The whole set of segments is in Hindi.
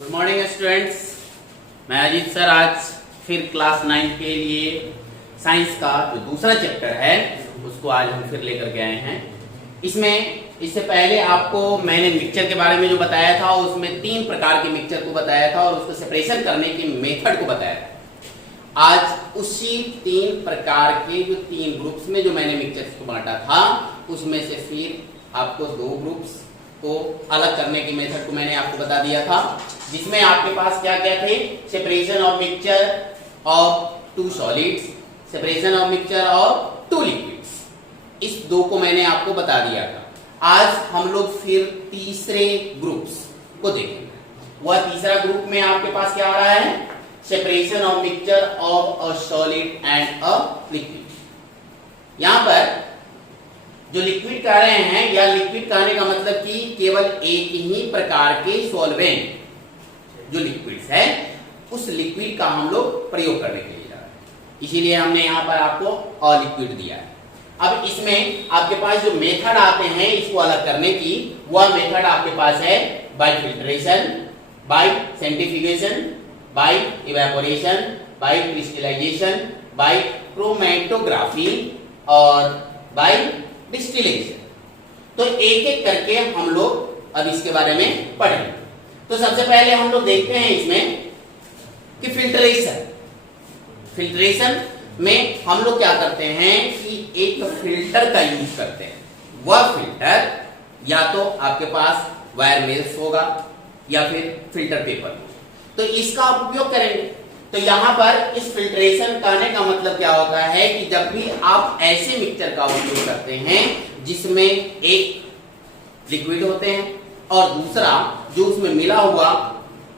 गुड मॉर्निंग स्टूडेंट्स, मैं अजीत सर आज फिर क्लास 9 के लिए साइंस का जो दूसरा चैप्टर है उसको आज हम फिर लेकर के आए हैं। इससे पहले आपको मैंने मिक्सचर के बारे में जो बताया था उसमें 3 प्रकार के मिक्सचर को बताया था और उसको सेपरेशन करने के मेथड को बताया था। आज उसी 3 प्रकार के जो 3 ग्रुप्स में जो मैंने मिक्सचर को बांटा था उसमें से फिर आपको 2 ग्रुप्स को अलग करने की मेथड को मैंने आपको बता दिया था, जिसमें आपके पास क्या क्या थे, separation of mixture of 2 solids, separation of mixture of 2 liquids. इस 2 को मैंने आपको बता दिया था। आज हम लोग फिर तीसरे ग्रुप्स को देखेंगे। वह तीसरा ग्रुप में आपके पास क्या आ रहा है, separation of mixture of a solid and a liquid. यहां पर जो लिक्विड कह रहे हैं या लिक्विड कहने का मतलब कि केवल एक ही प्रकार के सॉल्वेंट जो लिक्विड्स है उस लिक्विड का हम लोग प्रयोग करने के लिए जा रहे हैं, इसीलिए हमने यहाँ पर आपको अ लिक्विड दिया है। अब इसमें आपके पास जो मेथड आते हैं इसको अलग करने की, वह मेथड आपके पास है by filtration, by centrifugation, by evaporation, by crystallisation, by chromatography और बाय डिस्टिलेशन। तो एक एक करके हम लोग अब इसके बारे में पढ़ेंगे। तो सबसे पहले हम लोग देखते हैं इसमें कि फिल्ट्रेशन में हम लोग क्या करते हैं कि एक फिल्टर का यूज करते हैं। वह फिल्टर या तो आपके पास वायर मेल्स होगा या फिर फिल्टर पेपर, तो इसका आप उपयोग करेंगे। तो यहां पर इस फिल्ट्रेशन कहने का मतलब क्या होता है कि जब भी आप ऐसे मिक्सचर का उपयोग करते हैं जिसमें एक लिक्विड होते हैं और दूसरा जो उसमें मिला हुआ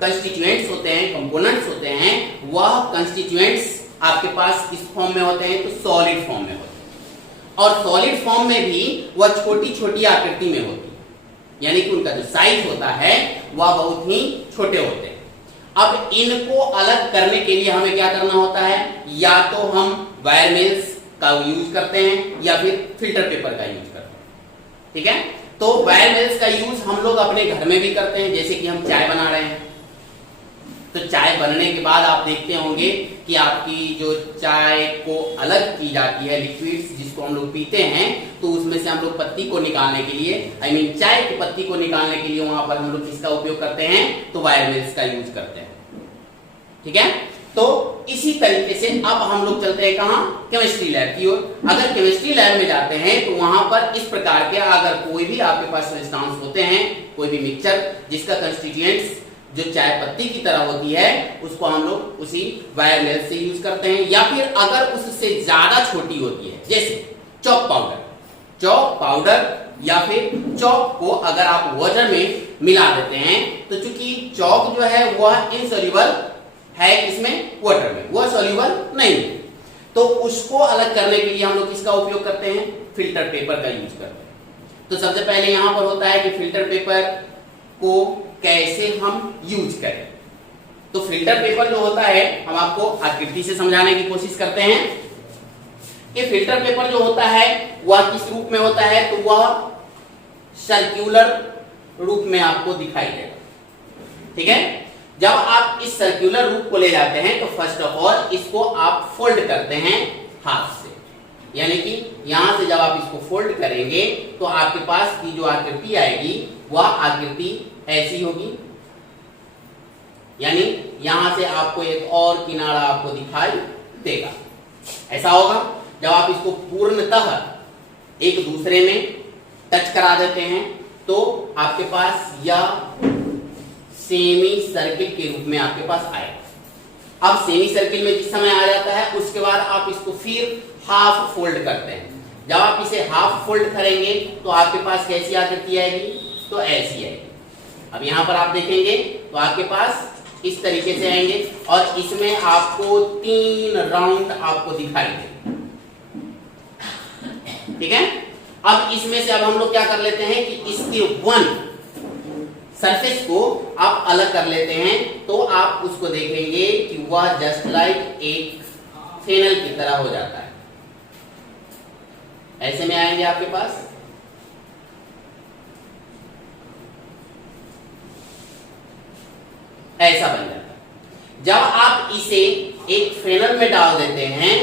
कंस्टिट्यूएंट्स होते हैं, कंपोनेंट्स होते हैं, वह कंस्टिट्यूएंट्स आपके पास इस फॉर्म में होते हैं, तो सॉलिड फॉर्म में होते हैं। और सॉलिड फॉर्म में भी वह छोटी छोटी आकृति में होती है, यानी कि उनका जो साइज होता है वह बहुत ही छोटे होते हैं। अब इनको अलग करने के लिए हमें क्या करना होता है, या तो हम वायर मेल्स का यूज करते हैं या फिर फिल्टर पेपर का यूज करते हैं। ठीक है, तो वायर मेल्स का यूज हम लोग अपने घर में भी करते हैं, जैसे कि हम चाय बना रहे हैं। तो चाय बनने के बाद आप देखते होंगे कि आपकी जो चाय को अलग की जाती है, लिक्विड्स जिसको हम लोग पीते हैं, तो उसमें से हम लोग पत्ती को निकालने के लिए चाय की पत्ती को निकालने के लिए वहां पर हम लोग किसका उपयोग करते हैं, तो वायर मेल्स का यूज करते हैं। ठीक है, तो इसी तरीके से अब हम लोग चलते हैं कहां, केमिस्ट्री लैब की ओर। अगर केमिस्ट्री लैब में जाते हैं तो वहां पर इस प्रकार के अगर कोई भी आपके पास सब्सटेंस होते हैं, कोई भी मिक्सचर जिसका कंस्टिट्यूएंट्स जो चाय पत्ती की तरह होती है, उसको हम लोग उसी वायर मेल्स से यूज करते हैं। या फिर अगर उससे ज्यादा छोटी होती है, जैसे चॉक पाउडर या फिर चॉक को अगर आप वाटर में मिला देते हैं, तो चूंकि चॉक जो है वह इनसॉल्युबल है, इसमें वाटर में वह सॉल्युबल नहीं है, तो उसको अलग करने के लिए हम लोग किसका उपयोग करते हैं, फिल्टर पेपर का यूज करते हैं। तो सबसे पहले यहां पर होता है कि फिल्टर पेपर को कैसे हम यूज करें। तो फिल्टर पेपर जो होता है, हम आपको आकृति से समझाने की कोशिश करते हैं कि फिल्टर पेपर जो होता है वह किस रूप में होता है, तो वह सर्कुलर रूप में आपको दिखाई देगा। ठीक है, जब आप इस सर्कुलर रूप को ले जाते हैं तो फर्स्ट ऑफ ऑल इसको आप फोल्ड करते हैं हाथ से, यानी कि यहां से जब आप इसको फोल्ड करेंगे तो आपके पास की जो आकृति आएगी वह आकृति ऐसी होगी, यानी यहां से आपको एक और किनारा आपको दिखाई देगा। ऐसा होगा जब आप इसको पूर्णतः एक दूसरे में टच करा देते हैं तो आपके पास यह सेमी सर्किल के रूप में आपके पास आएगा। अब सेमी सर्किल में जिस समय आ जाता है उसके बाद आप इसको फिर हाफ फोल्ड करते हैं। जब आप इसे हाफ फोल्ड करेंगे तो आपके पास कैसी आकृति आएगी, तो ऐसी आएगी। अब यहां पर आप देखेंगे तो आपके पास इस तरीके से आएंगे और इसमें आपको 3 राउंड आपको दिखाई देंगे। ठीक है, अब इसमें से अब हम लोग क्या कर लेते हैं कि इसके 1 सरफेस को आप अलग कर लेते हैं, तो आप उसको देखेंगे कि वह जस्ट लाइक एक फेनल की तरह हो जाता है। ऐसे में आएंगे आपके पास, ऐसा बन जाता है। जब आप इसे एक फेनल में डाल देते हैं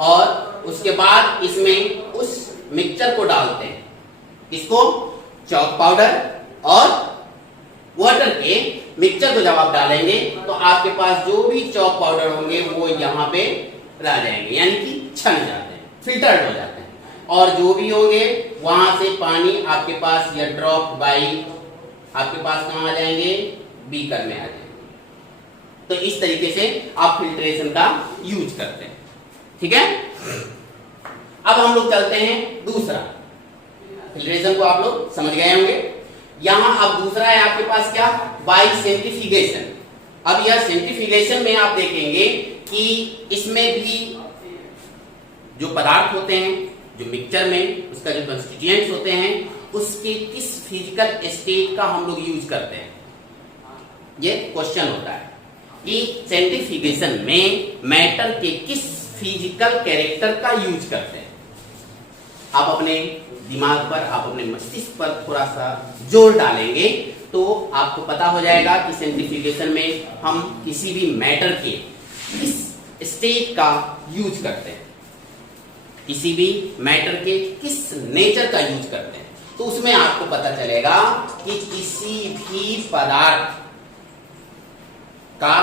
और उसके बाद इसमें उस मिक्सचर को डालते हैं, इसको चॉक पाउडर और वाटर के मिक्सचर को जब आप डालेंगे तो आपके पास जो भी चॉक पाउडर होंगे वो यहाँ पे रह जाएंगे, यानी कि छन जाते हैं, फिल्टर्ड हो जाते हैं, और जो भी होंगे वहां से पानी आपके पास या ड्रॉप बाई आपके पास कहां आ जाएंगे, बीकर में आ जाएंगे। तो इस तरीके से आप फिल्ट्रेशन का यूज करते हैं। ठीक है, अब हम लोग चलते हैं दूसरा। फिल्ट्रेशन को आप लोग समझ गए होंगे। यहां अब दूसरा है आपके पास क्या, बाई सेंट्रीफ्यूगेशन। अब यह सेंट्रीफ्यूगेशन में आप देखेंगे कि इसमें भी जो पदार्थ होते हैं, जो मिक्सचर में उसका जो कंस्टिट्यूएंट्स होते हैं, उसके किस फिजिकल स्टेट का हम लोग यूज करते हैं, ये क्वेश्चन होता है कि सेंट्रीफ्यूगेशन में मैटर के किस फिजिकल कैरेक्टर का यूज करते हैं। आप अपने दिमाग पर, आप अपने मस्तिष्क पर थोड़ा सा जोर डालेंगे तो आपको पता हो जाएगा कि सेंट्रीफ्यूगेशन में हम किसी भी मैटर के किस स्टेट का यूज करते हैं, किसी भी मैटर के किस नेचर का यूज करते हैं। तो उसमें आपको पता चलेगा कि किसी भी पदार्थ का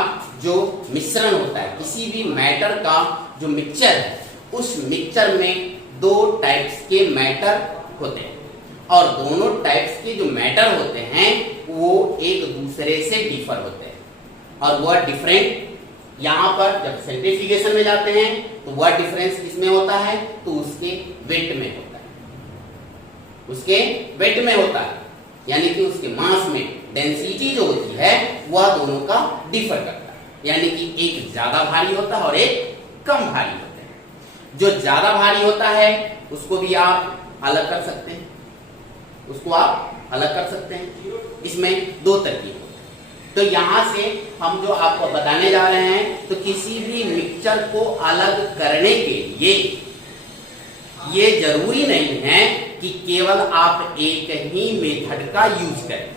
जो मिश्रण होता है, किसी भी मैटर का जो मिक्सचर है, उस मिक्सचर में दो टाइप्स के मैटर होते हैं, और दोनों टाइप्स के जो मैटर होते हैं वो एक दूसरे से डिफर होते हैं, और वह डिफरेंट यहां पर जब सेंट्रीफ्यूगेशन में जाते हैं तो वह डिफरेंस किसमें होता है, तो उसके वेट में होता है, उसके वेट में होता है, यानी कि उसके मास में डेंसिटी जो होती है वह दोनों का डिफर करता है, यानी कि एक ज्यादा भारी होता है और एक कम भारी होता है। जो ज्यादा भारी होता है उसको भी आप अलग कर सकते हैं, उसको आप अलग कर सकते हैं। इसमें दो तरकीब होते हैं। तो यहां से हम जो आपको बताने जा रहे हैं, तो किसी भी मिक्सचर को अलग करने के लिए ये जरूरी नहीं है कि केवल आप एक ही मेथड का यूज करें।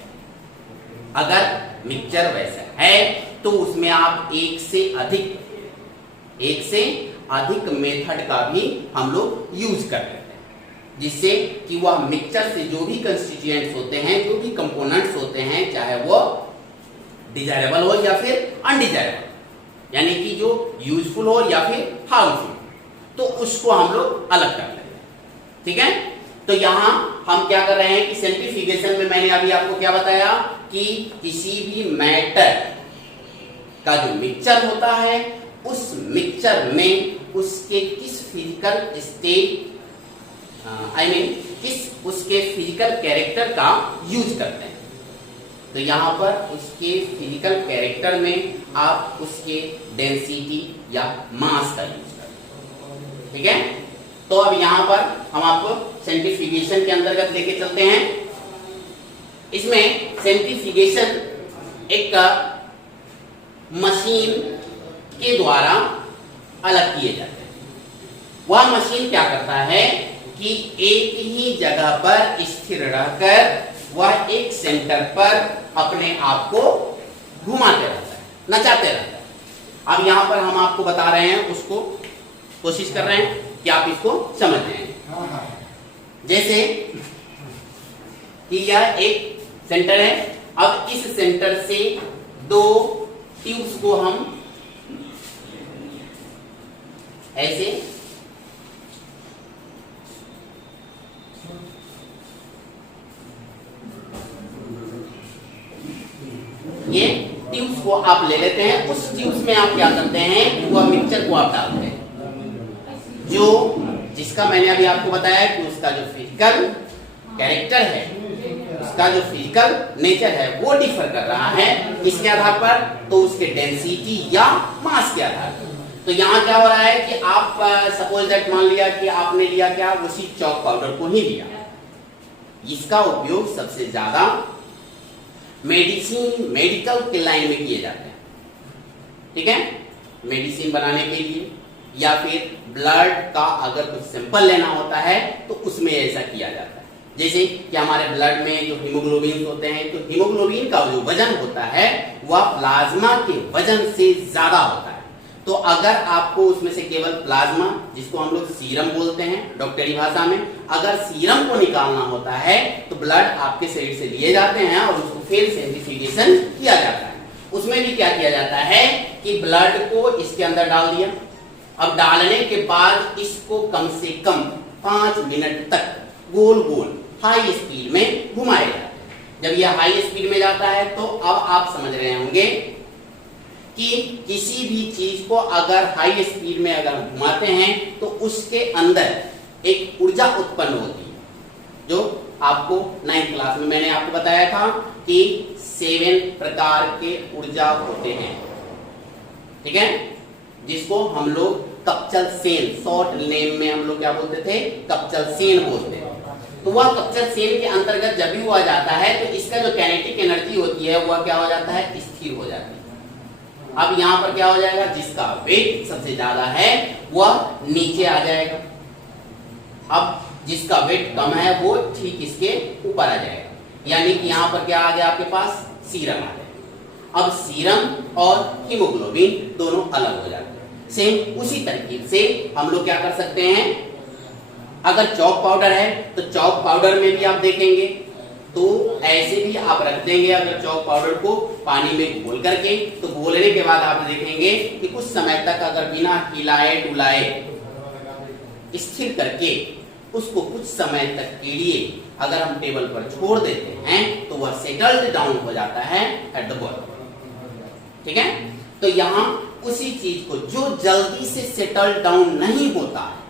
अगर मिक्सचर वैसा है तो उसमें आप एक से अधिक मेथड का भी हम लोग यूज कर लेते हैं, जिससे कि वह मिक्सचर से जो भी कंस्टिट्यूएंट्स होते हैं, जो भी कंपोनेंट्स होते हैं, चाहे वो डिजायरेबल हो या फिर अनडिजायरेबल, यानी कि जो यूजफुल हो या फिर हार्मफुल, तो उसको हम लोग अलग कर लेते हैं। ठीक है, तो यहां हम क्या कर रहे हैं कि सेंट्रीफ्यूगेशन में मैंने अभी आपको क्या बताया कि किसी भी मैटर का जो मिक्सचर होता है, उस मिक्सचर में उसके किस फिजिकल स्टेट किस उसके फिजिकल कैरेक्टर का यूज करते हैं। तो यहां पर उसके फिजिकल कैरेक्टर में आप उसके डेंसिटी या मास का यूज करते हैं। ठीक है, तो अब यहां पर हम आपको सेंट्रीफ्यूगेशन के अंतर्गत लेके चलते हैं। इसमें सेंट्रीफ्यूगेशन एक मशीन के द्वारा अलग किए जाते हैं। वह मशीन क्या करता है कि एक ही जगह पर स्थिर रहकर वह एक सेंटर पर अपने आप को घुमाते रहता है, नचाते रहता है। अब यहां पर हम आपको बता रहे हैं, उसको कोशिश कर रहे हैं कि आप इसको समझ रहे हैं। जैसे कि यह एक सेंटर है, अब इस सेंटर से दो ट्यूब्स को हम ऐसे ये ट्यूब्स को आप ले लेते हैं। उस ट्यूब्स में आप क्या करते हैं, वह मिक्सचर को आप डालते हैं, जो जिसका मैंने अभी आपको बताया कि उसका जो फिजिकल कैरेक्टर है, उसका जो फिजिकल नेचर है वो डिफर कर रहा है। इसके आधार पर, तो उसके डेंसिटी या मास के आधार पर। तो यहाँ क्या हो रहा है कि आप सपोज दैट मान लिया कि आपने लिया क्या, उसी चॉक पाउडर को ही लिया। इसका उपयोग सबसे ज्यादा मेडिकल के लाइन में किए जाते हैं। ठीक है, मेडिसिन बनाने के लिए या फिर ब्लड का अगर कुछ सैंपल लेना होता है तो उसमें ऐसा किया जाता है। जैसे कि हमारे ब्लड में जो हीमोग्लोबिन होते हैं, तो हीमोग्लोबिन का जो वजन होता है वह प्लाज्मा के वजन से ज्यादा होता है। तो अगर आपको उसमें से केवल प्लाज्मा, जिसको हम लोग सीरम बोलते हैं डॉक्टरी भाषा में, अगर सीरम को निकालना होता है तो ब्लड आपके शरीर से लिए जाते हैं और उसको फिर सेंट्रीफ्यूगेशन किया जाता है। उसमें भी क्या किया जाता है कि ब्लड को इसके अंदर डाल दिया। अब डालने के बाद इसको कम से कम 5 मिनट तक गोल गोल हाई स्पीड में घुमाया जाता है। जब यह हाई स्पीड में जाता है तो अब आप समझ रहे होंगे कि किसी भी चीज को अगर हाई स्पीड में अगर घुमाते हैं तो उसके अंदर एक ऊर्जा उत्पन्न होती है, जो आपको 9th क्लास में मैंने आपको बताया था कि 7 प्रकार के ऊर्जा होते हैं, ठीक है, जिसको हम लोग कपचल सेन, शॉर्ट नेम में हम लोग क्या बोलते थे, कपचल सेन बोलते हैं। तो वह कपचल सेन के अंतर्गत जब भी हुआ जाता है तो इसका जो काइनेटिक एनर्जी होती है वह क्या हो जाता है, स्थिर हो जाती है। अब यहाँ पर क्या हो जाएगा, जिसका वेट सबसे ज्यादा है वह नीचे आ जाएगा, अब जिसका वेट कम है वो ठीक इसके ऊपर आ जाएगा। यानी कि यहाँ पर क्या आ गया आपके पास, सीरम आ जाएगा। अब सीरम और हीमोग्लोबिन दोनों अलग हो जाते हैं। सेम उसी तरीके से हम लोग क्या कर सकते हैं, अगर चॉक पाउडर है तो चॉक पाउडर में भी आप देखेंगे तो ऐसे भी आप रख देंगे, अगर चॉक पाउडर को पानी में घोल करके, तो घोलने के बाद आप देखेंगे कि कुछ समय तक अगर बिना हिलाए डुलाए स्थिर करके उसको कुछ समय तक के लिए अगर हम टेबल पर छोड़ देते हैं तो वह सेटल्ड डाउन हो जाता है एट द बॉटम, ठीक है। तो यहाँ उसी चीज को जो जल्दी से सेटल डाउन नहीं होता है,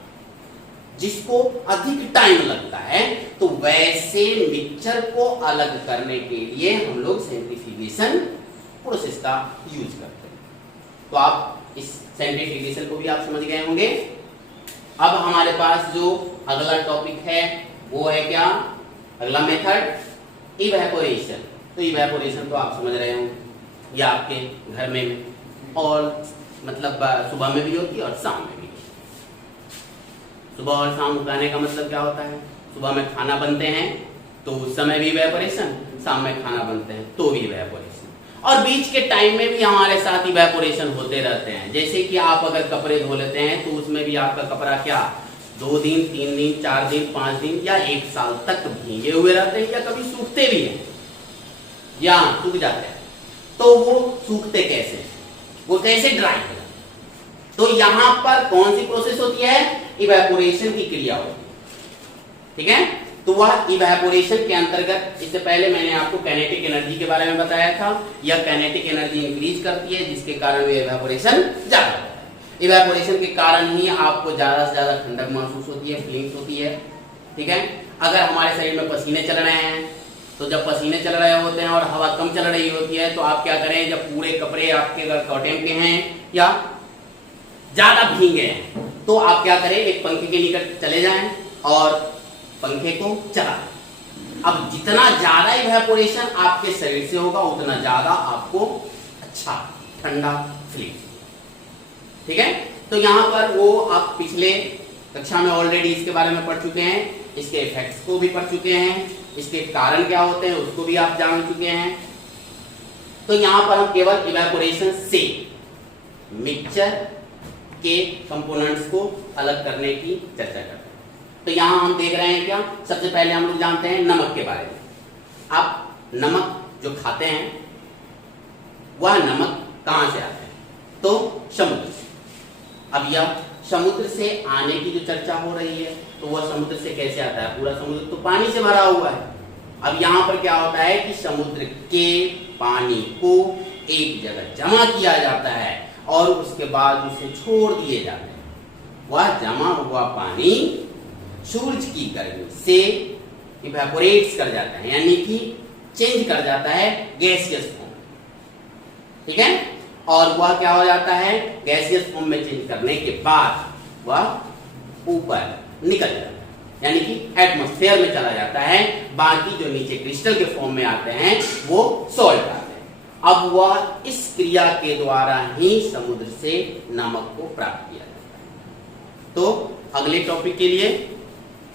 जिसको अधिक टाइम लगता है, तो वैसे मिक्सचर को अलग करने के लिए हम लोग सेंट्रीफ्यूगेशन प्रोसेस का यूज करते हैं। तो आप इस सेंट्रीफ्यूगेशन को भी आप समझ गए होंगे। अब हमारे पास जो अगला टॉपिक है वो है क्या, अगला मेथड इवेपोरेशन। तो इवेपोरेशन तो आप समझ रहे होंगे, या आपके घर में और मतलब सुबह में भी होती है और शाम में भी। सुबह और शाम उगाने का मतलब क्या होता है, सुबह में खाना बनते हैं तो उस समय भी इवेपोरेशन, शाम में खाना बनते हैं तो भी इवेपोरेशन, और बीच के टाइम में भी हमारे साथ इवेपोरेशन होते रहते हैं। जैसे कि आप अगर कपड़े धो लेते हैं तो उसमें भी आपका कपड़ा क्या 2 दिन 3 दिन 4 दिन 5 दिन या 1 साल तक भीगे हुए रहते हैं, या कभी सूखते भी हैं या सूख जाते हैं। तो वो सूखते कैसे, वो कैसे ड्राई हो, तो यहां पर कौन सी प्रोसेस होती है, इवेपोरेशन की क्रिया होती है, ठीक है। तो वह इवेपोरेशन के अंतर्गत, इससे पहले मैंने आपको काइनेटिक एनर्जी के बारे में बताया था, यह काइनेटिक एनर्जी इंक्रीज करती है जिसके कारण इवेपोरेशन ज्यादा होता है। इवेपोरेशन के कारण ही आपको ज्यादा से ज्यादा ठंडक महसूस होती है, फीलिंग्स होती है, ठीक है। अगर हमारे शरीर में पसीने चल रहे हैं तो जब पसीने चल रहे होते हैं और हवा कम चल रही होती है तो आप क्या करें, जब पूरे कपड़े आपके अगर कॉटन के हैं या ज्यादा भीगे हैं तो आप क्या करें, एक पंखे के निकट चले जाएं और पंखे को चला। अब जितना ज्यादा इवेपोरेशन आपके शरीर से होगा उतना ज्यादा आपको अच्छा ठंडा फील, ठीक है। तो यहाँ पर वो आप पिछले कक्षा में ऑलरेडी इसके बारे में पढ़ चुके हैं, इसके इफेक्ट्स को भी पढ़ चुके हैं, इसके कारण क्या होते हैं उसको भी आप जान चुके हैं। तो यहाँ पर हम केवल इवेपोरेशन से मिक्सचर के कंपोनेंट्स को अलग करने की चर्चा करते हैं। तो यहां हम देख रहे हैं क्या, सबसे पहले हम लोग जानते हैं नमक के बारे में। आप नमक जो खाते हैं वह नमक कहां से आता है, तो समुद्र से। अब यह समुद्र से आने की जो चर्चा हो रही है तो वह समुद्र से कैसे आता है, पूरा समुद्र तो पानी से भरा हुआ है। अब यहां पर क्या होता है कि समुद्र के पानी को एक जगह जमा किया जाता है और उसके बाद उसे छोड़ दिए जाते हैं। वह जमा हुआ पानी सूरज की गर्मी से इवेपोरेट्स कर जाता है, यानी कि चेंज कर जाता है गैसियस फॉर्म, ठीक है। और वह क्या हो जाता है, गैसियस फॉर्म में चेंज करने के बाद वह ऊपर निकल जाता है, यानी कि एटमॉस्फेयर में चला जाता है। बाकी जो नीचे क्रिस्टल के फॉर्म में आते हैं वो सॉल्ट आते हैं। अब वह इस क्रिया के द्वारा ही समुद्र से नमक को प्राप्त किया जाता है। तो अगले टॉपिक के लिए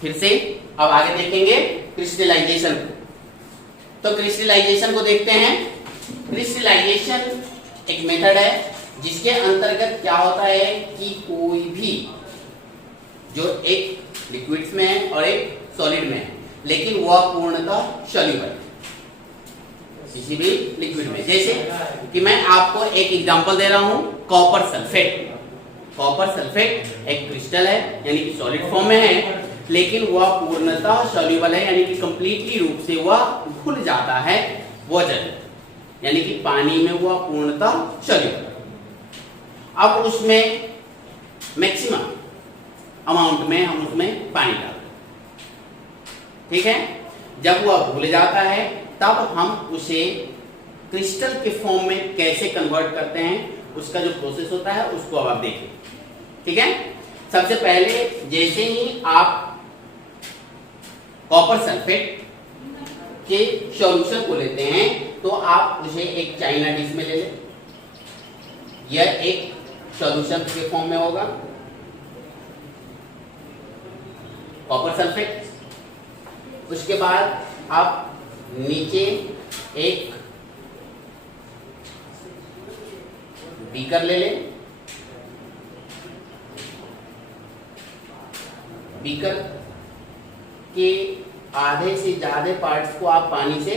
फिर से अब आगे देखेंगे क्रिस्टलाइजेशन को। तो क्रिस्टलाइजेशन को देखते हैं। क्रिस्टलाइजेशन एक मेथड है जिसके अंतर्गत क्या होता है कि कोई भी जो एक लिक्विड्स में है और एक सॉलिड में है, लेकिन वह पूर्णतः सॉल्युबल है किसी भी लिक्विड में। जैसे कि मैं आपको एक एग्जांपल दे रहा हूं, कॉपर सल्फेट। कॉपर सल्फेट एक क्रिस्टल है, यानी कि सॉलिड फॉर्म में है, लेकिन वह पूर्णतः सॉल्युबल है, यानी कि कंप्लीटली रूप से वह घुल जाता है वजन, यानी कि पानी में वह पूर्णतः सॉल्युबल। अब उसमें मैक्सिमम अमाउंट में हम उसमें पानी डालते हैं, ठीक है। जब वह घुल जाता है तब हम उसे क्रिस्टल के फॉर्म में कैसे कन्वर्ट करते हैं, उसका जो प्रोसेस होता है उसको अब आप देखें, ठीक है। सबसे पहले जैसे ही आप कॉपर सल्फेट के सॉल्यूशन को लेते हैं तो आप उसे एक चाइना डिश में ले लें। यह एक सॉल्यूशन के फॉर्म में होगा कॉपर सल्फेट। उसके बाद आप नीचे एक बीकर ले लें। बीकर के आधे से ज्यादा पार्ट्स को आप पानी से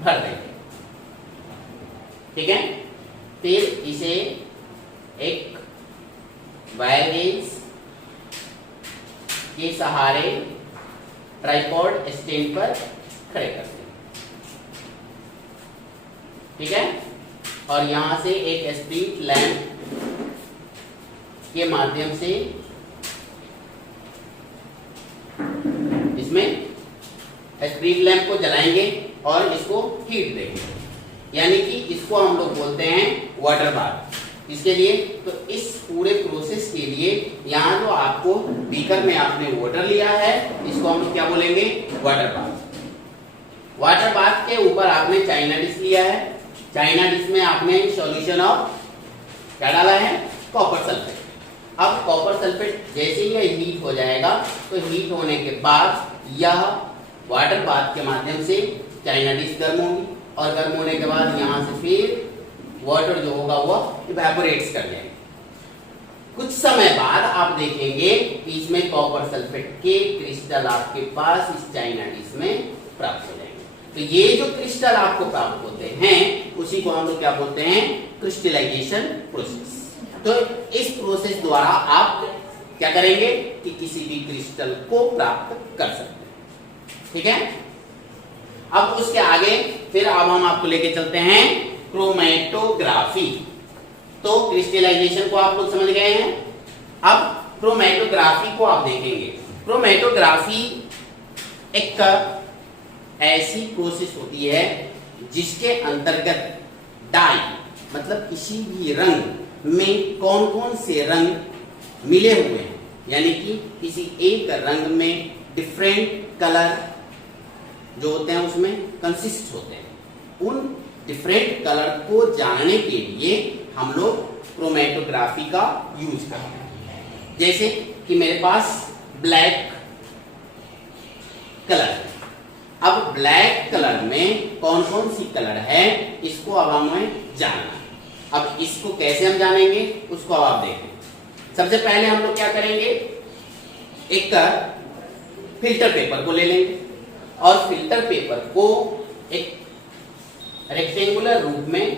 भर देंगे, ठीक है। फिर इसे एक वायर गेज के सहारे ट्राइपॉड स्टैंड पर खड़े कर दें, ठीक है। और यहां से एक स्ट्रीट लैंप के माध्यम से इसमें स्ट्रीट लैंप को जलाएंगे और इसको हीट देंगे, यानी कि इसको हम लोग बोलते हैं वाटर बाथ। इसके लिए तो इस पूरे प्रोसेस के लिए यहाँ जो आपको बीकर में आपने वाटर लिया है, इसको हम लोग क्या बोलेंगे, वाटर बाथ। वाटर बाथ के ऊपर आपने चाइना डिश लिया है। चाइना डिश में आपने सॉल्यूशन ऑफ क्या डाला है, कॉपर सल्फेट। अब कॉपर सल्फेट जैसे ही यह हीट हो जाएगा तो हीट होने के बाद यह वाटर बाथ के माध्यम से चाइना डिश गर्म होगी, और गर्म होने के बाद यहाँ से फिर वाटर जो होगा वह इवेपोरेट्स कर जाएगा। कुछ समय बाद आप देखेंगे कि इसमें कॉपर सल्फेट के क्रिस्टल आपके पास इस चाइना डिश में प्राप्त हो जाएंगे। तो ये जो क्रिस्टल आपको प्राप्त होते हैं उसी को हम लोग क्या बोलते हैं, क्रिस्टलाइजेशन प्रोसेस। तो इस प्रोसेस द्वारा आप क्या करेंगे कि किसी भी क्रिस्टल को प्राप्त कर सकते हैं, ठीक है। अब उसके आगे फिर अब हम आपको लेके चलते हैं क्रोमैटोग्राफी। तो क्रिस्टलाइजेशन को आप लोग समझ गए हैं। अब क्रोमैटोग्राफी को आप देखेंगे। क्रोमैटोग्राफी एक ऐसी प्रोसेस होती है जिसके अंतर्गत डाई मतलब किसी भी रंग में कौन कौन से रंग मिले हुए हैं, यानी कि किसी एक रंग में डिफरेंट कलर जो होते हैं उसमें कंसिस्ट होते हैं, उन डिफरेंट कलर को जानने के लिए हम लोग क्रोमैटोग्राफी का यूज करते हैं। जैसे कि मेरे पास ब्लैक कलर है। अब ब्लैक कलर में कौन कौन सी कलर है इसको अब हमें जानना है। अब इसको कैसे हम जानेंगे उसको अब आप देखें। सबसे पहले हम लोग क्या करेंगे, एक फिल्टर पेपर को ले लेंगे और फिल्टर पेपर को एक रेक्टेंगुलर रूप में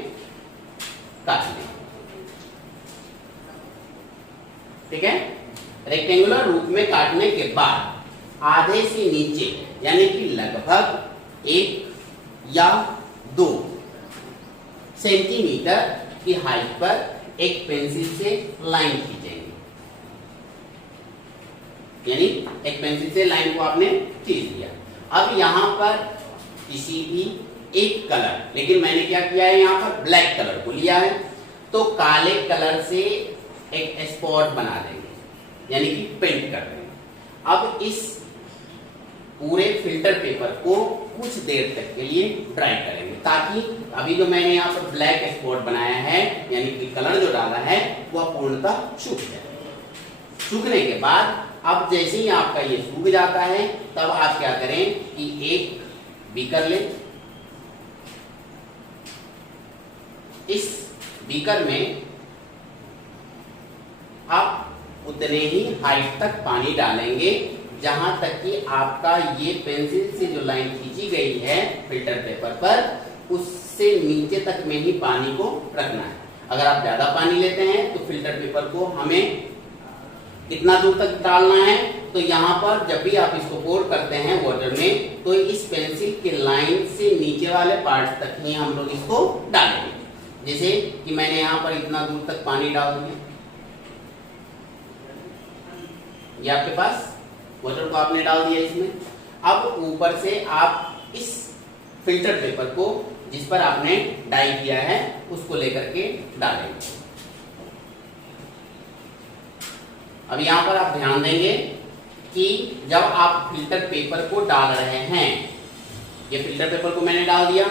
काट लेंगे, ठीक है। रेक्टेंगुलर रूप में काटने के बाद आधे से नीचे यानी कि लगभग 1 या 2 सेंटीमीटर की हाइट पर एक पेंसिल से लाइन खींचेंगे, यानी एक पेंसिल से लाइन को आपने खींच दिया। अब यहां पर किसी भी एक कलर, लेकिन मैंने क्या किया है, यहां पर ब्लैक कलर को लिया है, तो काले कलर से एक स्पॉट बना देंगे, यानी कि पेंट कर देंगे। अब इस पूरे फिल्टर पेपर को कुछ देर तक के लिए ड्राई करेंगे, ताकि अभी जो मैंने यहाँ पर ब्लैक स्पॉट बनाया है यानी कि कलर जो डाला है वह पूर्णतः सूख जाए। सूखने के बाद अब जैसे ही आपका ये सूख जाता है तब आप क्या करें कि एक बीकर लें, इस बीकर में आप उतने ही हाइट तक पानी डालेंगे जहां तक कि आपका ये पेंसिल से जो लाइन खींची गई है फिल्टर पेपर पर उससे नीचे तक में ही पानी को रखना है। अगर आप ज्यादा पानी लेते हैं तो फिल्टर पेपर को हमें कितना दूर तक डालना है, तो यहाँ पर जब भी आप इसको पोर करते हैं वाटर में तो इस पेंसिल के लाइन से नीचे वाले पार्ट तक ही हम लोग इसको डालेंगे। जैसे कि मैंने यहाँ पर इतना दूर तक पानी डाल दिया, ये आपके पास वाटर को आपने डाल दिया इसमें। अब ऊपर से आप इस फिल्टर पेपर को जिस पर आपने डाई किया है उसको लेकर के डालेंगे। अब यहां पर आप ध्यान देंगे कि जब आप फिल्टर पेपर को डाल रहे हैं, ये फिल्टर पेपर को मैंने डाल दिया,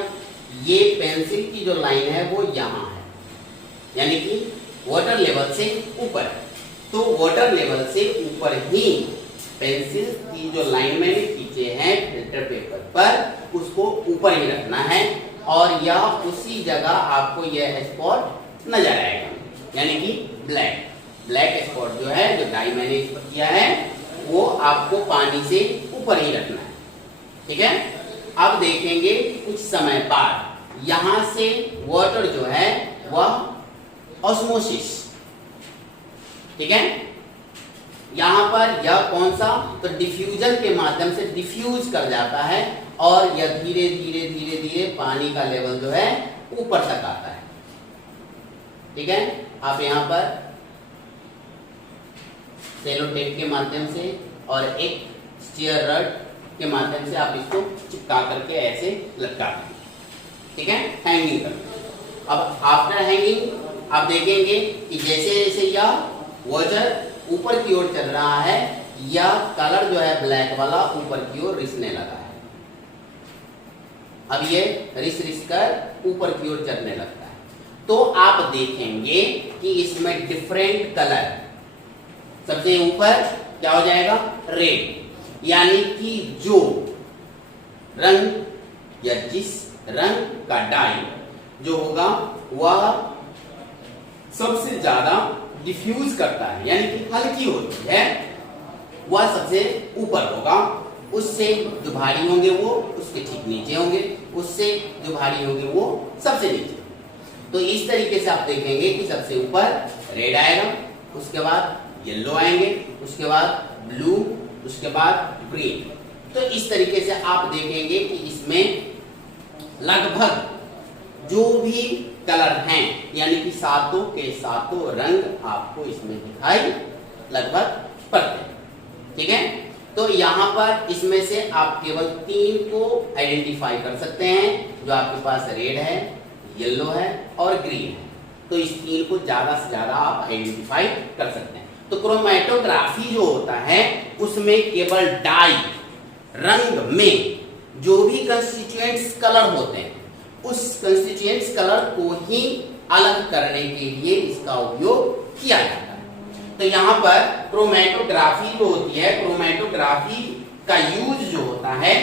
ये पेंसिल की जो लाइन है वो यहां है, यानी कि वाटर लेवल से ऊपर। तो वाटर लेवल से ऊपर ही पेंसिल की जो लाइन मैंने खींचे हैं फिल्टर पेपर पर उसको ऊपर ही रखना है और यह उसी जगह आपको यह स्पॉट नजर आएगा, यानी कि ब्लैक स्पॉट जो है, जो डाई मैंने इस पर किया है वो आपको पानी से ऊपर ही रखना है। ठीक है, अब देखेंगे कुछ समय बाद यहां से वाटर जो है वह ऑस्मोसिस, ठीक है, यहां पर यह कौन सा, तो डिफ्यूजन के माध्यम से डिफ्यूज कर जाता है और यह धीरे धीरे धीरे धीरे पानी का लेवल जो है ऊपर तक आता है। ठीक है, आप यहां पर सेलो टेप के माध्यम से और एक स्टीयर रड के माध्यम से आप इसको चिपका करके ऐसे लटका देंगे। ठीक है, हैंगिंग कर। अब आफ्टर हैंगिंग आप देखेंगे कि जैसे जैसे यह वाटर ऊपर की ओर चल रहा है, यह कलर जो है ब्लैक वाला ऊपर की ओर रिसने लगा है। अब ये रिस कर ऊपर की ओर चलने लगता है, तो आप देखेंगे कि इसमें डिफरेंट कलर, सबसे ऊपर क्या हो जाएगा, रेड, यानी कि जो रंग या जिस रंग का डाई जो होगा वह सबसे ज्यादा डिफ्यूज करता है, यानी कि हल्की होती है, वह सबसे ऊपर होगा। उससे जो भारी होंगे वो उसके ठीक नीचे होंगे, उससे जो भारी होंगे वो सबसे नीचे। तो इस तरीके से आप देखेंगे कि सबसे ऊपर रेड आएगा, उसके बाद येलो आएंगे, उसके बाद ब्लू, उसके बाद ग्रीन। तो इस तरीके से आप देखेंगे कि इसमें लगभग जो भी कलर हैं, यानी कि सातों के सातों रंग आपको इसमें दिखाई लगभग पड़ते हैं। ठीक है, तो यहां पर इसमें से आप केवल 3 को आइडेंटिफाई कर सकते हैं, जो आपके पास रेड है, येलो है और ग्रीन है। तो इस 3 को ज्यादा से ज्यादा आप आइडेंटिफाई कर सकते हैं। तो क्रोमैटोग्राफी जो होता है उसमें केवल डाई रंग में जो भी कंस्टिट्यूएंट्स कलर होते हैं उस कंस्टिट्यूएंट्स कलर को ही अलग करने के लिए इसका उपयोग किया जाता है। तो यहाँ पर क्रोमैटोग्राफी जो होती है, क्रोमैटोग्राफी का यूज जो होता है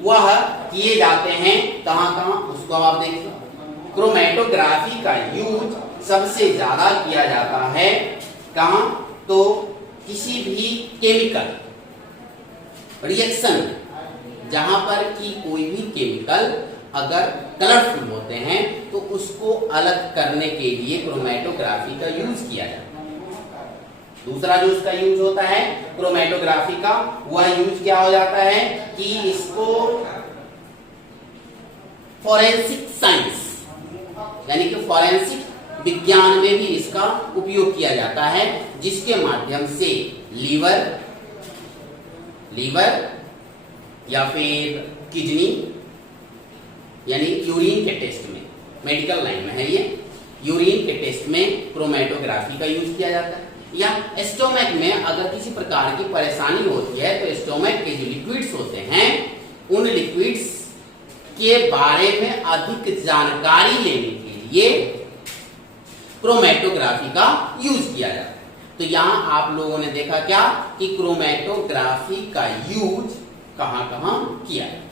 वह किए जाते हैं कहां कहां, उसको आप देखिए। क्रोमैटोग्राफी का यूज सबसे ज्यादा किया जाता है कहां, तो किसी भी केमिकल रिएक्शन जहां पर कि कोई भी केमिकल अगर कलरफुल होते हैं तो उसको अलग करने के लिए क्रोमैटोग्राफी का यूज किया जाता है। दूसरा जो उसका यूज होता है क्रोमैटोग्राफी का, वह यूज क्या हो जाता है कि इसको फॉरेंसिक साइंस यानी कि फॉरेंसिक विज्ञान में भी इसका उपयोग किया जाता है, जिसके माध्यम से लीवर या फिर किडनी यानी यूरिन के टेस्ट में, मेडिकल लाइन में है ये, यूरिन के टेस्ट में क्रोमैटोग्राफी का यूज किया जाता है। या स्टोमक में अगर किसी प्रकार की परेशानी होती है तो स्टोमक के जो लिक्विड्स होते हैं उन लिक्विड्स के बारे में अधिक जानकारी लेने के लिए क्रोमैटोग्राफी का यूज किया जाता है। तो यहां आप लोगों ने देखा क्या कि क्रोमेटोग्राफी का यूज कहां कहां किया है।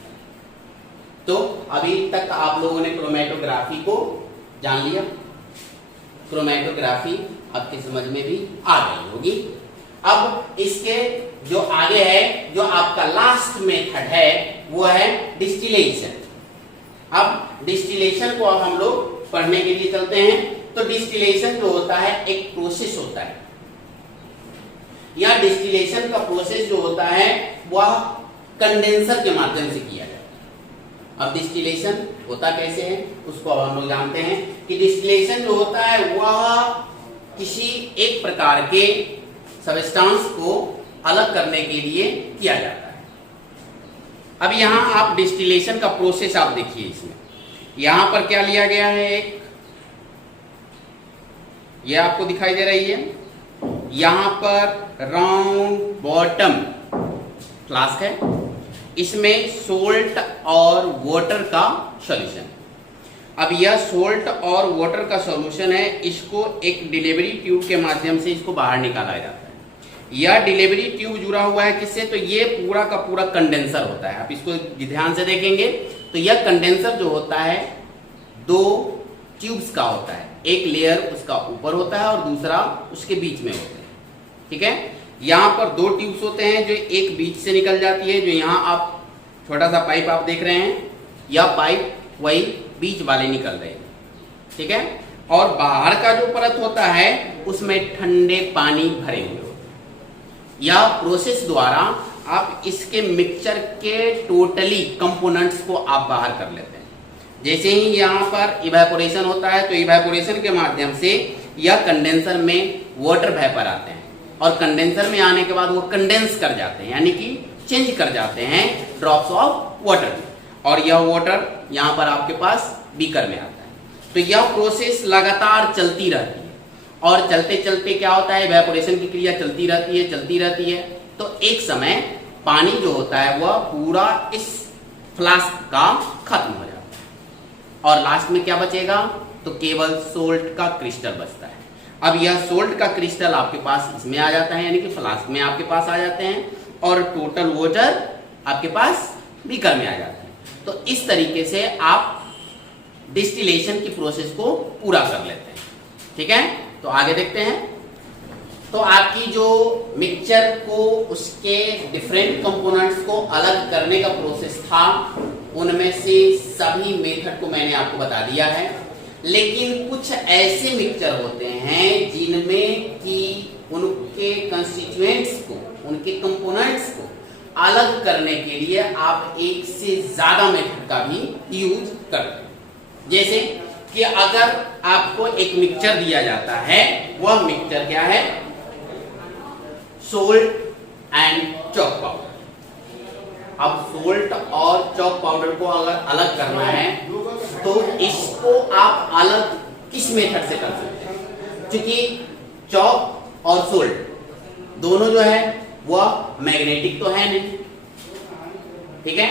तो अभी तक आप लोगों ने क्रोमेटोग्राफी को जान लिया, क्रोमेटोग्राफी आपकी समझ में भी आ गई होगी। अब इसके जो आगे है, जो आपका लास्ट मेथड है, वो है डिस्टिलेशन। अब डिस्टिलेशन को अब हम लोग पढ़ने के लिए चलते हैं। तो डिस्टिलेशन जो होता है एक प्रोसेस होता है, या डिस्टिलेशन का प्रोसेस जो होता है वह कंडेंसर के माध्यम से किया जाता है। अब डिस्टिलेशन होता कैसे है उसको अब हम लोग जानते हैं कि डिस्टिलेशन जो होता है वह किसी एक प्रकार के सब्सटेंस को अलग करने के लिए किया जाता है। अब यहां आप डिस्टिलेशन का प्रोसेस आप देखिए, इसमें यहां पर क्या लिया गया है, एक ये आपको दिखाई दे रही है, यहां पर राउंड बॉटम फ्लास्क है, इसमें सोल्ट और वाटर का सॉल्यूशन। अब यह सोल्ट और वाटर का सॉल्यूशन है, इसको एक डिलीवरी ट्यूब के माध्यम से इसको बाहर निकाला जाता है। यह डिलीवरी ट्यूब जुड़ा हुआ है किससे, तो ये पूरा का पूरा कंडेंसर होता है। आप इसको ध्यान से देखेंगे तो यह कंडेंसर जो होता है दो ट्यूब्स का होता है, एक लेयर उसका ऊपर होता है और दूसरा उसके बीच में होता है। ठीक है, यहां पर दो ट्यूब्स होते हैं जो एक बीच से निकल जाती है, जो यहां आप छोटा सा पाइप आप देख रहे हैं, यह पाइप वही बीच वाले निकल रहे हैं। ठीक है, और बाहर का जो परत होता है उसमें ठंडे पानी भरे हुए होते हैं। यह प्रोसेस द्वारा आप इसके मिक्सचर के टोटली कंपोनेंट्स को आप बाहर कर लेते हैं। जैसे ही यहाँ पर इवेपोरेशन होता है तो इवेपोरेशन के माध्यम से यह कंडेंसर में वाटर वेपर आते हैं, और कंडेंसर में आने के बाद वो कंडेंस कर जाते हैं, यानी कि चेंज कर जाते हैं ड्रॉप्स ऑफ वाटर, और यह वाटर यहाँ पर आपके पास बीकर में आता है। तो यह प्रोसेस लगातार चलती रहती है, और चलते चलते क्या होता है, इवेपोरेशन की क्रिया चलती रहती है, तो एक समय पानी जो होता है वह पूरा इस फ्लास्क का खत्म हो जाता है, और लास्ट में क्या बचेगा, तो केवल सोल्ट का क्रिस्टल बचता है। अब यह सोल्ट का क्रिस्टल आपके पास इसमें आ जाता है, यानी कि फ्लास्क में आपके पास आ जाते हैं, और टोटल वाटर आपके पास बीकर में आ जाता है। तो इस तरीके से आप डिस्टिलेशन की प्रोसेस को पूरा कर लेते हैं। ठीक है, तो आगे देखते हैं। तो आपकी जो मिक्सचर को उसके डिफरेंट कंपोनेंट्स को अलग करने का प्रोसेस था, उनमें से सभी मेथड को मैंने आपको बता दिया है। लेकिन कुछ ऐसे मिक्सचर होते हैं जिनमें कि उनके कंस्टिट्यूएंट्स को, उनके कंपोनेंट्स को अलग करने के लिए आप एक से ज्यादा मेथड का भी यूज करते हैं। जैसे कि अगर आपको एक मिक्सचर दिया जाता है, वह मिक्सचर क्या है, सोल्ट एंड चॉक पाउडर। अब सोल्ट और चॉक पाउडर को अगर अलग करना है तो इसको आप अलग किस मेथड से कर सकते हैं, क्योंकि चॉक और सोल्ट दोनों जो है वह मैग्नेटिक तो है नहीं। ठीक है,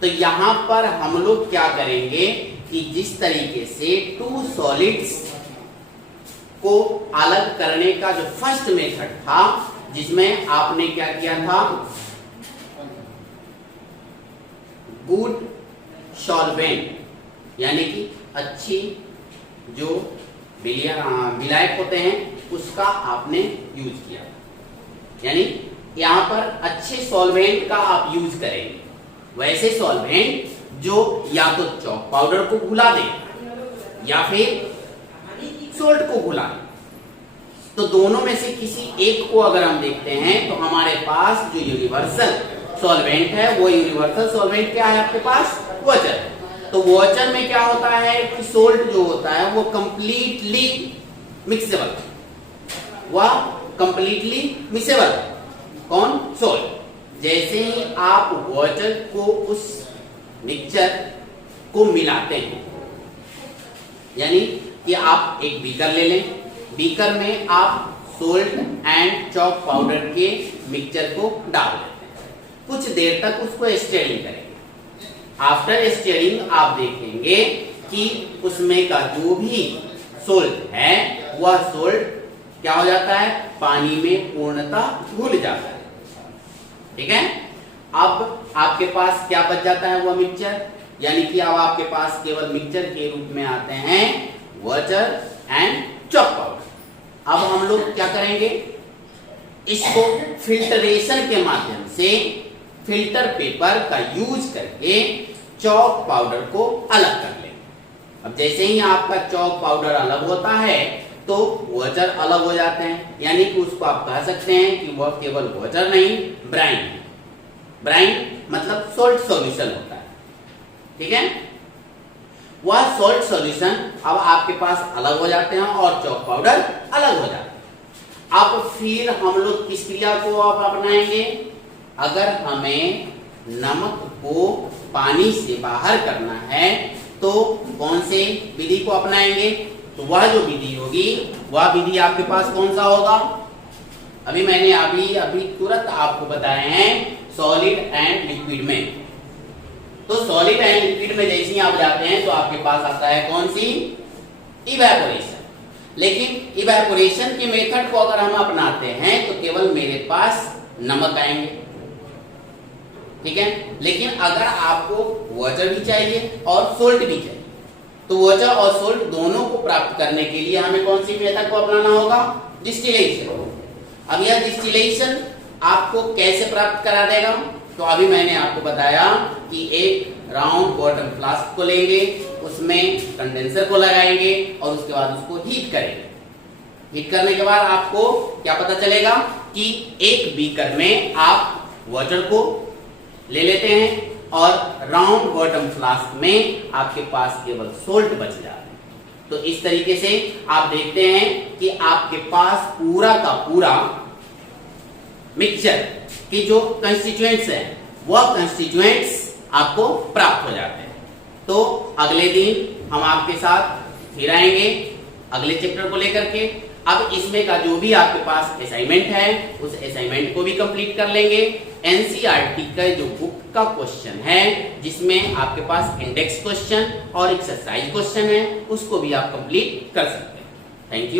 तो यहां पर हम लोग क्या करेंगे कि जिस तरीके से टू सॉलिड्स को अलग करने का जो फर्स्ट मेथड था, जिसमें आपने क्या किया था, गुड सॉल्वेंट यानी कि अच्छी जो विलायक होते हैं उसका आपने यूज किया, यानी यहां पर अच्छे सॉल्वेंट का आप यूज करेंगे। वैसे सॉल्वेंट जो या तो चॉक पाउडर को घुला दे या फिर सोल्ट को घुला दे। तो दोनों में से किसी एक को अगर हम देखते हैं तो हमारे पास जो यूनिवर्सल सॉल्वेंट है वो यूनिवर्सल सॉल्वेंट क्या है आपके पास, वाटर। तो वाटर में क्या होता है कि सोल्ट जो होता है वो कंप्लीटली मिक्सेबल, वह कंप्लीटली मिक्सेबल। कौन, सोल्ट। जैसे ही आप वाटर को उस मिक्सचर को मिलाते हैं, यानी कि आप एक बीकर ले लें, बीकर में आप सोल्ट एंड चॉक पाउडर के मिक्सचर को डाल देते हैं, कुछ देर तक उसको स्टीयरिंग करेंगे। आफ्टर स्टीयरिंग आप देखेंगे कि उसमें का जो भी सोल्ट है वह सोल्ट क्या हो जाता है, पानी में पूर्णतः घुल जाता है। ठीक है, अब आपके पास क्या बच जाता है, वो मिक्सचर, यानी कि अब आपके पास केवल मिक्सचर के रूप में आते हैं वाटर एंड चॉक पाउडर। अब हम लोग क्या करेंगे, इसको फिल्टरेशन के माध्यम से फिल्टर पेपर का यूज करके चॉक पाउडर को अलग कर लेंगे। अब जैसे ही आपका चॉक पाउडर अलग होता है तो वाटर अलग हो जाते हैं, यानी कि उसको आप कह सकते हैं कि वह केवल वाटर नहीं, ब्राइन है। ब्राइन मतलब सॉल्ट सॉल्यूशन होता है। ठीक है, वह सॉल्ट सॉल्यूशन अब आपके पास अलग हो जाते हैं और चॉक पाउडर अलग हो जाते हैं। अब फिर हम लोग किस क्रिया को आप अपनाएंगे, अगर हमें नमक को पानी से बाहर करना है तो कौन से विधि को अपनाएंगे, तो वह जो विधि होगी वह विधि आपके पास कौन सा होगा, अभी मैंने अभी तुरंत आपको बताए हैं सॉलिड एंड लिक्विड में। तो सॉलिड एंड लिक्विड में जैसे ही आप जाते हैं तो आपके पास आता है कौन सी, इवेपोरेशन। लेकिन इवेपोरेशन के मेथड को अगर हम अपनाते हैं तो केवल मेरे पास नमक आएंगे। ठीक है, लेकिन अगर आपको वाटर भी चाहिए और सोल्ट भी चाहिए तो वाटर और सोल्ट दोनों को प्राप्त करने के लिए हमें कौन सी मेथड को अपनाना होगा, डिस्टिलेशन। अब यह डिस्टिलेशन आपको कैसे प्राप्त करा देगा, तो अभी मैंने आपको बताया कि एक राउंड बॉटम फ्लास्क को लेंगे, उसमें कंडेंसर को लगाएंगे और उसके बाद उसको हीट करेंगे। हीट करने के बाद आपको क्या पता चलेगा कि एक बीकर में आप वाटर को ले लेते हैं और राउंड बॉटम फ्लास्क में आपके पास केवल सोल्ट बच जाता है। तो इस तरीके से आप देखते हैं कि आपके पास पूरा का पूरा मिक्सचर की जो कंस्टिट्यूएंट्स हैं वह कंस्टिट्यूएंट्स आपको प्राप्त हो जाते हैं। तो अगले दिन हम आपके साथ फिर आएंगे अगले चैप्टर को लेकर के। अब इसमें का जो भी आपके पास असाइनमेंट है उस असाइनमेंट को भी कंप्लीट कर लेंगे। एनसीईआरटी का जो बुक का क्वेश्चन है जिसमें आपके पास इंडेक्स क्वेश्चन और एक्सरसाइज क्वेश्चन है उसको भी आप कंप्लीट कर सकते हैं। Thank you.